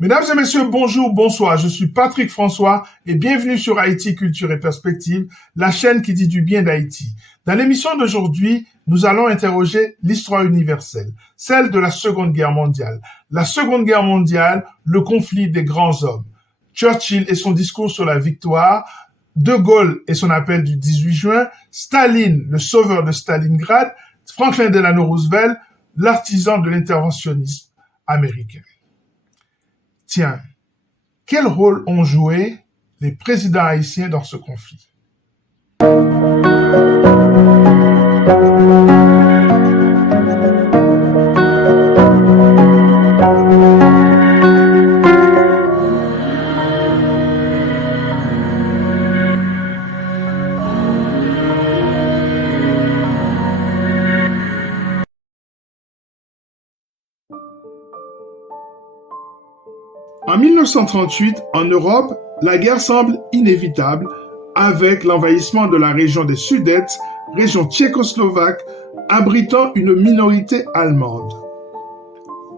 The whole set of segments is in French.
Mesdames et messieurs, bonjour, bonsoir. Je suis Patrick François et bienvenue sur Haïti Culture et Perspective, la chaîne qui dit du bien d'Haïti. Dans l'émission d'aujourd'hui, nous allons interroger l'histoire universelle, celle de la Seconde Guerre mondiale. La Seconde Guerre mondiale, le conflit des grands hommes. Churchill et son discours sur la victoire, De Gaulle et son appel du 18 juin, Staline, le sauveur de Stalingrad, Franklin Delano Roosevelt, l'artisan de l'interventionnisme américain. Tiens, quel rôle ont joué les présidents haïtiens dans ce conflit? En 1938, en Europe, la guerre semble inévitable avec l'envahissement de la région des Sudètes, région tchécoslovaque, abritant une minorité allemande.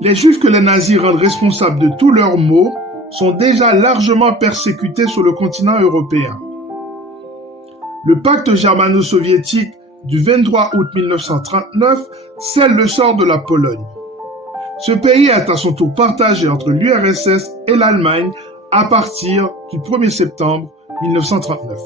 Les Juifs que les nazis rendent responsables de tous leurs maux sont déjà largement persécutés sur le continent européen. Le pacte germano-soviétique du 23 août 1939 scelle le sort de la Pologne. Ce pays est à son tour partagé entre l'URSS et l'Allemagne à partir du 1er septembre 1939.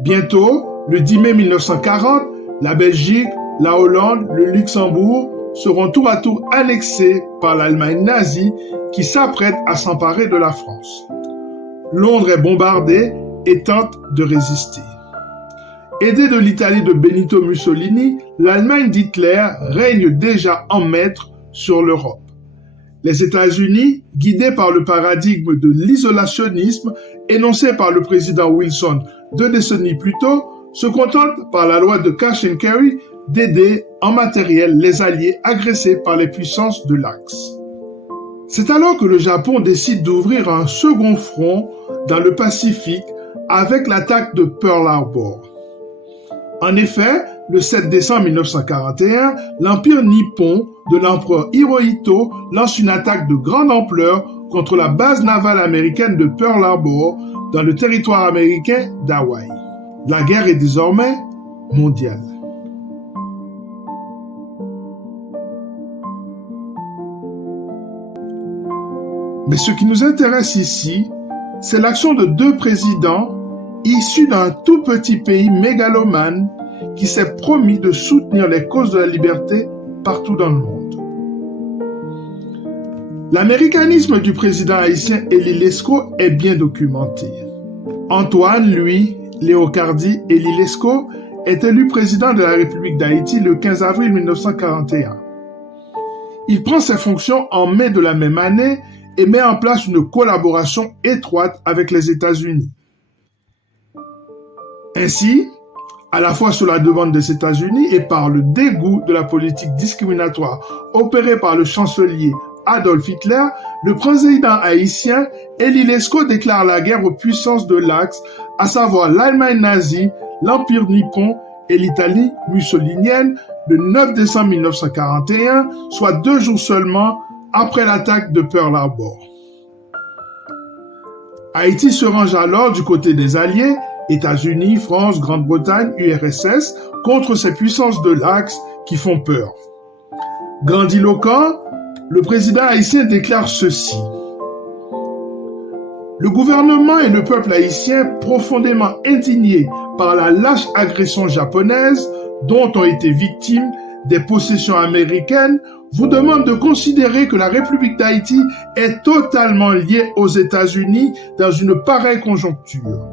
Bientôt, le 10 mai 1940, la Belgique, la Hollande, le Luxembourg seront tour à tour annexés par l'Allemagne nazie qui s'apprête à s'emparer de la France. Londres est bombardée et tente de résister. Aidée de l'Italie de Benito Mussolini, l'Allemagne d'Hitler règne déjà en maître sur l'Europe. Les États-Unis, guidés par le paradigme de l'isolationnisme énoncé par le président Wilson 2 décennies plus tôt, se contentent par la loi de Cash and Carry d'aider en matériel les alliés agressés par les puissances de l'Axe. C'est alors que le Japon décide d'ouvrir un second front dans le Pacifique avec l'attaque de Pearl Harbor. En effet, le 7 décembre 1941, l'empire nippon de l'empereur Hirohito lance une attaque de grande ampleur contre la base navale américaine de Pearl Harbor dans le territoire américain d'Hawaï. La guerre est désormais mondiale. Mais ce qui nous intéresse ici, c'est l'action de deux présidents issus d'un tout petit pays mégalomane qui s'est promis de soutenir les causes de la liberté partout dans le monde. L'américanisme du président haïtien Élie Lescaut est bien documenté. Antoine Louis Léocardi Élie Lescaut est élu président de la République d'Haïti le 15 avril 1941. Il prend ses fonctions en mai de la même année et met en place une collaboration étroite avec les États-Unis. Ainsi, à la fois sur la demande des États-Unis et par le dégoût de la politique discriminatoire opérée par le chancelier Adolf Hitler, le président haïtien Élie Lescaut déclare la guerre aux puissances de l'Axe, à savoir l'Allemagne nazie, l'Empire nippon et l'Italie mussolinienne, le 9 décembre 1941, soit 2 jours seulement après l'attaque de Pearl Harbor. Haïti se range alors du côté des Alliés, États-Unis, France, Grande-Bretagne, URSS, contre ces puissances de l'Axe qui font peur. Grandiloquent, le président haïtien déclare ceci. Le gouvernement et le peuple haïtien, profondément indignés par la lâche agression japonaise dont ont été victimes des possessions américaines, vous demandent de considérer que la République d'Haïti est totalement liée aux États-Unis dans une pareille conjoncture.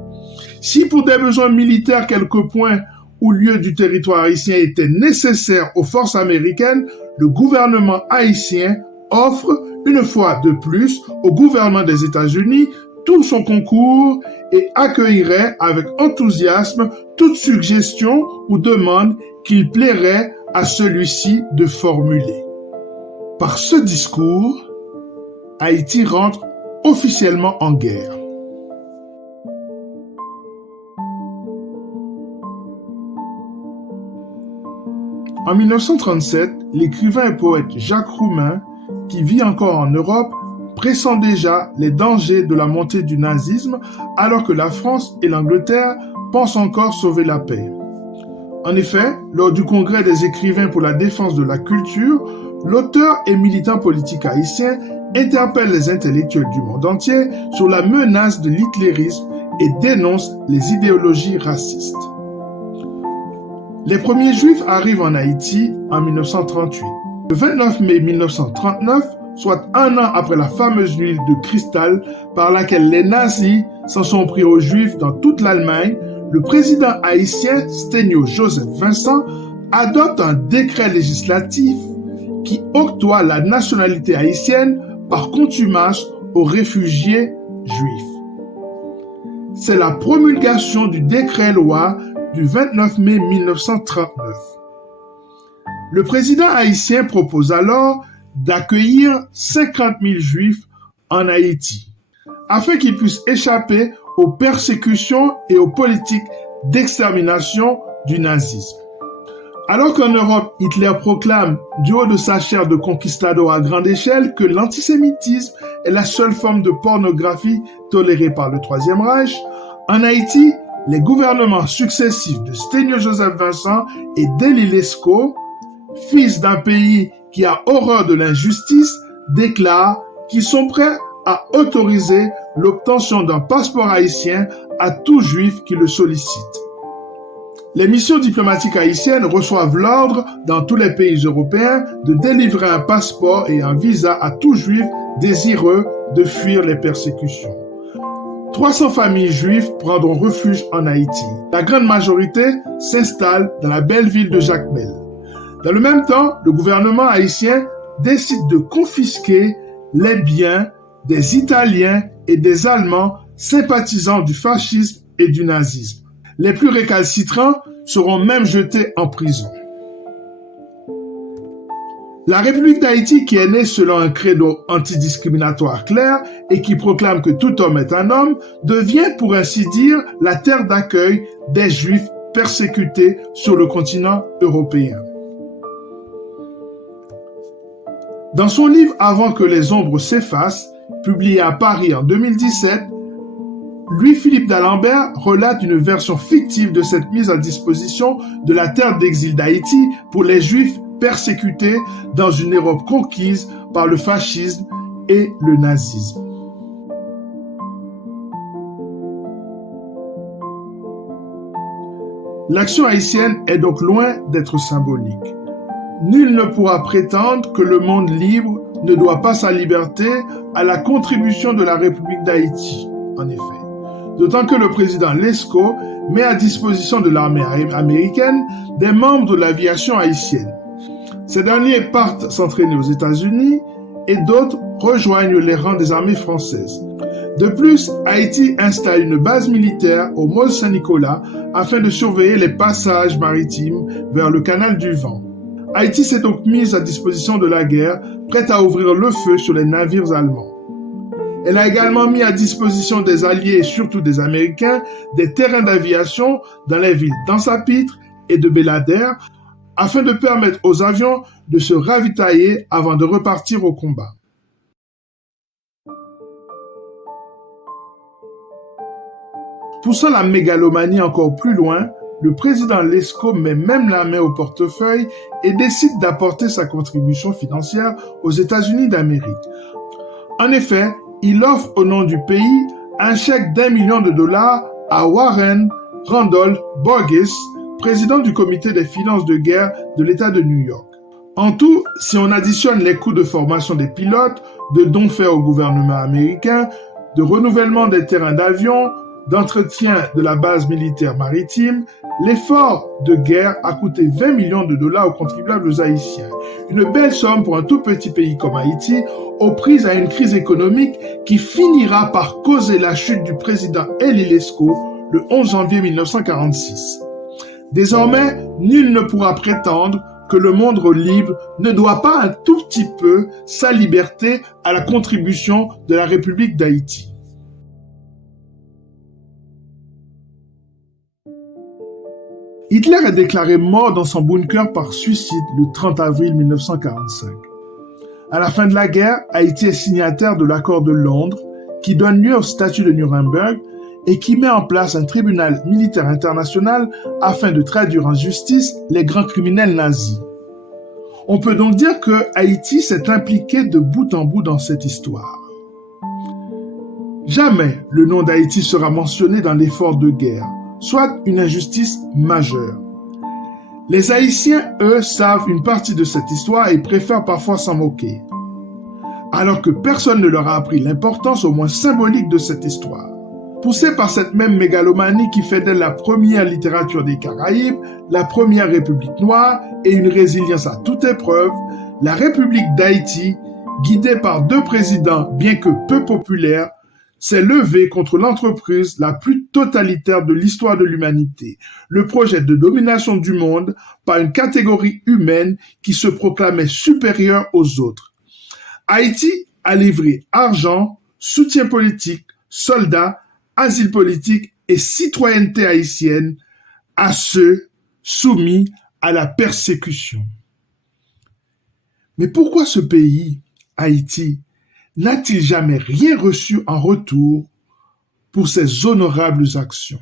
Si pour des besoins militaires quelques points ou lieux du territoire haïtien étaient nécessaires aux forces américaines, le gouvernement haïtien offre, une fois de plus, au gouvernement des États-Unis tout son concours et accueillerait avec enthousiasme toute suggestion ou demande qu'il plairait à celui-ci de formuler. Par ce discours, Haïti rentre officiellement en guerre. En 1937, l'écrivain et poète Jacques Roumain qui vit encore en Europe, pressent déjà les dangers de la montée du nazisme, alors que la France et l'Angleterre pensent encore sauver la paix. En effet, lors du congrès des écrivains pour la défense de la culture, l'auteur et militant politique haïtien interpelle les intellectuels du monde entier sur la menace de l'hitlérisme et dénonce les idéologies racistes. Les premiers Juifs arrivent en Haïti en 1938. Le 29 mai 1939, soit un an après la fameuse nuit de cristal par laquelle les nazis s'en sont pris aux Juifs dans toute l'Allemagne, le président haïtien Stényo Joseph Vincent adopte un décret législatif qui octroie la nationalité haïtienne par contumace aux réfugiés juifs. C'est la promulgation du décret-loi du 29 mai 1939. Le président haïtien propose alors d'accueillir 50 000 juifs en Haïti, afin qu'ils puissent échapper aux persécutions et aux politiques d'extermination du nazisme. Alors qu'en Europe, Hitler proclame du haut de sa chaire de conquistador à grande échelle que l'antisémitisme est la seule forme de pornographie tolérée par le Troisième Reich, en Haïti, les gouvernements successifs de Stényo Joseph Vincent et d'Élie Lescaut, fils d'un pays qui a horreur de l'injustice, déclarent qu'ils sont prêts à autoriser l'obtention d'un passeport haïtien à tout juif qui le sollicite. Les missions diplomatiques haïtiennes reçoivent l'ordre dans tous les pays européens de délivrer un passeport et un visa à tout juif désireux de fuir les persécutions. 300 familles juives prendront refuge en Haïti. La grande majorité s'installe dans la belle ville de Jacmel. Dans le même temps, le gouvernement haïtien décide de confisquer les biens des Italiens et des Allemands sympathisants du fascisme et du nazisme. Les plus récalcitrants seront même jetés en prison. La République d'Haïti, qui est née selon un credo antidiscriminatoire clair et qui proclame que tout homme est un homme, devient pour ainsi dire la terre d'accueil des Juifs persécutés sur le continent européen. Dans son livre « Avant que les ombres s'effacent », publié à Paris en 2017, Louis-Philippe d'Alembert relate une version fictive de cette mise à disposition de la terre d'exil d'Haïti pour les Juifs persécutés dans une Europe conquise par le fascisme et le nazisme. L'action haïtienne est donc loin d'être symbolique. Nul ne pourra prétendre que le monde libre ne doit pas sa liberté à la contribution de la République d'Haïti, en effet. D'autant que le président Lescaut met à disposition de l'armée américaine des membres de l'aviation haïtienne. Ces derniers partent s'entraîner aux États-Unis et d'autres rejoignent les rangs des armées françaises. De plus, Haïti installe une base militaire au Môle Saint-Nicolas afin de surveiller les passages maritimes vers le canal du Vent. Haïti s'est donc mise à disposition de la guerre, prête à ouvrir le feu sur les navires allemands. Elle a également mis à disposition des Alliés et surtout des Américains des terrains d'aviation dans les villes d'Ansapitre et de Belader afin de permettre aux avions de se ravitailler avant de repartir au combat. Poussant la mégalomanie encore plus loin, le président Lescaut met même la main au portefeuille et décide d'apporter sa contribution financière aux États-Unis d'Amérique. En effet, il offre au nom du pays un chèque d'1 million de dollars à Warren Randolph Burgess, président du comité des finances de guerre de l'État de New York. En tout, si on additionne les coûts de formation des pilotes, de dons faits au gouvernement américain, de renouvellement des terrains d'avion, d'entretien de la base militaire maritime, l'effort de guerre a coûté 20 millions de dollars aux contribuables haïtiens. Une belle somme pour un tout petit pays comme Haïti, aux prises à une crise économique qui finira par causer la chute du président Élie Lescaut le 11 janvier 1946. Désormais, nul ne pourra prétendre que le monde libre ne doit pas un tout petit peu sa liberté à la contribution de la République d'Haïti. Hitler est déclaré mort dans son bunker par suicide le 30 avril 1945. À la fin de la guerre, Haïti est signataire de l'accord de Londres qui donne lieu au statut de Nuremberg et qui met en place un tribunal militaire international afin de traduire en justice les grands criminels nazis. On peut donc dire que Haïti s'est impliqué de bout en bout dans cette histoire. Jamais le nom d'Haïti sera mentionné dans l'effort de guerre, soit une injustice majeure. Les Haïtiens, eux, savent une partie de cette histoire et préfèrent parfois s'en moquer, alors que personne ne leur a appris l'importance au moins symbolique de cette histoire. Poussée par cette même mégalomanie qui fait d'elle la première littérature des Caraïbes, la première république noire et une résilience à toute épreuve, la République d'Haïti, guidée par 2 présidents bien que peu populaires, s'est levée contre l'entreprise la plus totalitaire de l'histoire de l'humanité, le projet de domination du monde par une catégorie humaine qui se proclamait supérieure aux autres. Haïti a livré argent, soutien politique, soldats, asile politique et citoyenneté haïtienne à ceux soumis à la persécution. Mais pourquoi ce pays, Haïti, n'a-t-il jamais rien reçu en retour pour ses honorables actions?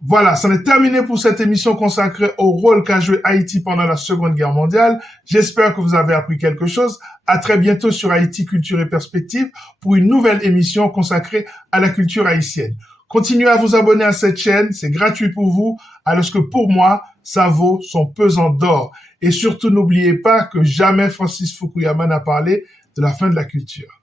Voilà, c'en est terminé pour cette émission consacrée au rôle qu'a joué Haïti pendant la Seconde Guerre mondiale. J'espère que vous avez appris quelque chose. À très bientôt sur Haïti Culture et Perspective pour une nouvelle émission consacrée à la culture haïtienne. Continuez à vous abonner à cette chaîne, c'est gratuit pour vous, alors que pour moi, ça vaut son pesant d'or. Et surtout, n'oubliez pas que jamais Francis Fukuyama n'a parlé de la fin de la culture.